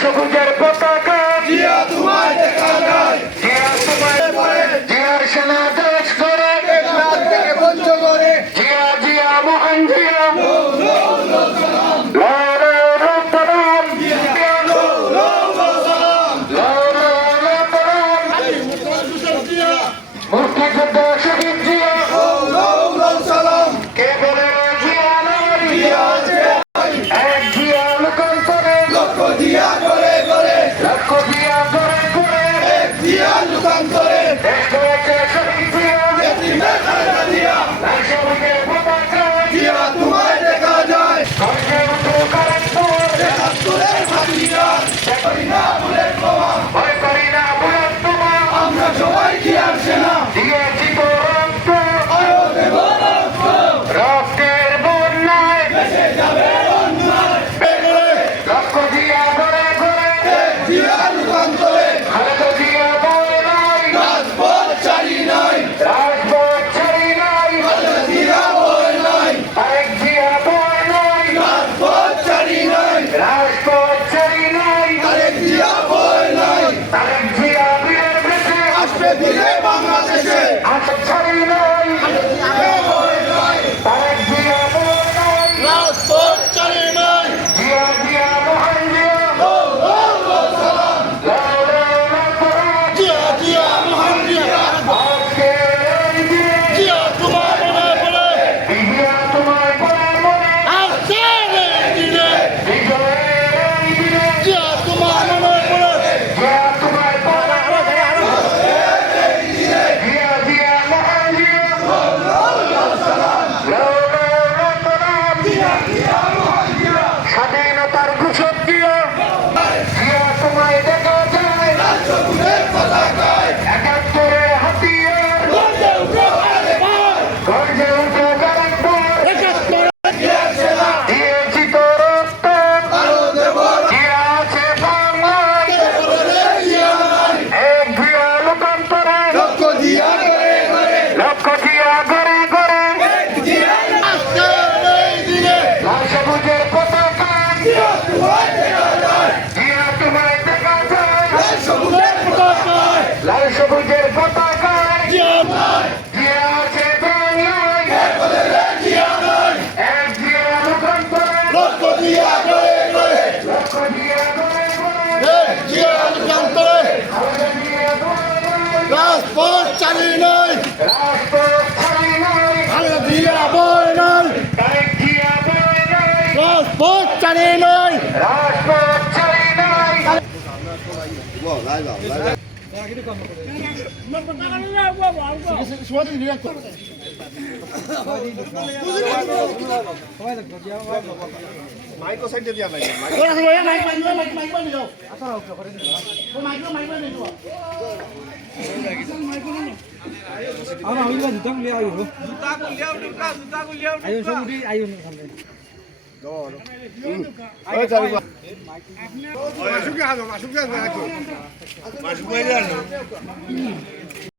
সবুজের পতাকা জিয়া তোমায় দেখা যায়, জিয়া তোমায় পরে জিয়ার সেনা দেশ করে একলাখ থেকে বঞ্চ করে জিয়া জিয়া মহান জিয়া মুক্তিযুদ্ধ শহীদ জিয়া সালাম কে বলে জিয়া নয় জিয়া এক জিয়া লোকান্তরে লক্ষ জিয়া করে করে লক্ষ জিয়া করে করে এক জিয়া লোকান্তরে দেশ করেছে শহীদ জিয়া এতিমের খাজা জিয়া রাষ্ট্রপতির পতাকা জিয়া তোমায় দেখা যায় কণ্ঠে উঠো কারণপুর একাত্তরের হাতিয়ার করি না বুলেট বোমা ভয় করি না বুলেট বোমা আমরা সবাই জিয়ার সেনা দিয়েছি তো রক্ত আরো দেব রক্ত রক্তের বন্যায় ভেসে যাবে অন্যায় লক্ষ জিয়া করে করে জিয়া রূপান্তরে খালেদা জিয়া বলে নাই রাজপথ ছাড়ি নাই রাজপথ ছাড়ি নাই খালেদা জিয়া বলে নাই আরেক জিয়া বলে নাই রাজপথ ছাড়ি নাই রাজপথ ছাড়ি নাই আরেক জিয়া বলে নাই আরেক জিয়া বীরের বেশে আসবে ফিরে বাংলাদেশে আশা ছাড়ি নাই আরেক জিয়া বলে নাই রাজপথ ছাড়ি নাই জিয়া জিয়া মহান জিয়া সালাম জিয়া জিয়া মহান জিয়া আজকে এই দিনে জিয়া তোমার মনে পড়ে জিয়া তোমার মনে আজকে এই দিনে বিজয়ের এই দিনে জিয়া তোমার মনে পড়ে জিয়া তোমার জিয়া জিয়া মহান জিয়া সালাম জিয়া জিয়া মহান জিয়া স্বাধীনতার ঘোষক জিয়া জিয়া তোমায় দেখা যায় রাষ্ট্রপতির পতাকায় একাত্তরের হাতিয়ার গর্জে উঠো আরেকবার গর্জে উঠো আরেকবার একাত্তরের জিয়ার সেনা দিয়েছি তো রক্ত আরো দেব জিয়া আছে বাংলায় জিয়া নাই এক জিয়া লোকান্তরে লক্ষ জিয়া করে করে লক্ষ জিয়া করে করে এক জিয়া আজকে এই দিনে লাল সবুজের পতাকা জিয়া তোমায় দেখা যায় জিয়া তোমায় দেখা যায় লাল সবুজের পতাকায় লাল সবুজের পতাকায় জিয়া নাই জিয়া আছে বাংলায় এক বলে জিয়া নাই এক জিয়া লোকান্তরে লক্ষ জিয়া করে করে লক্ষ জিয়া করে করে এক জিয়া লোকান্তরে খালেদা জিয়া বলে নাই রাজপথ ছাড়ি নাই রাজপথ ছাড়ি নাই খালেদা জিয়া বলে নাই আরেক জিয়া বলে নাই রাজপথ ছাড়ি নাই রাজপথ ছাড়ি নাই মাইকো সাইডে দিয়া নাই মাইক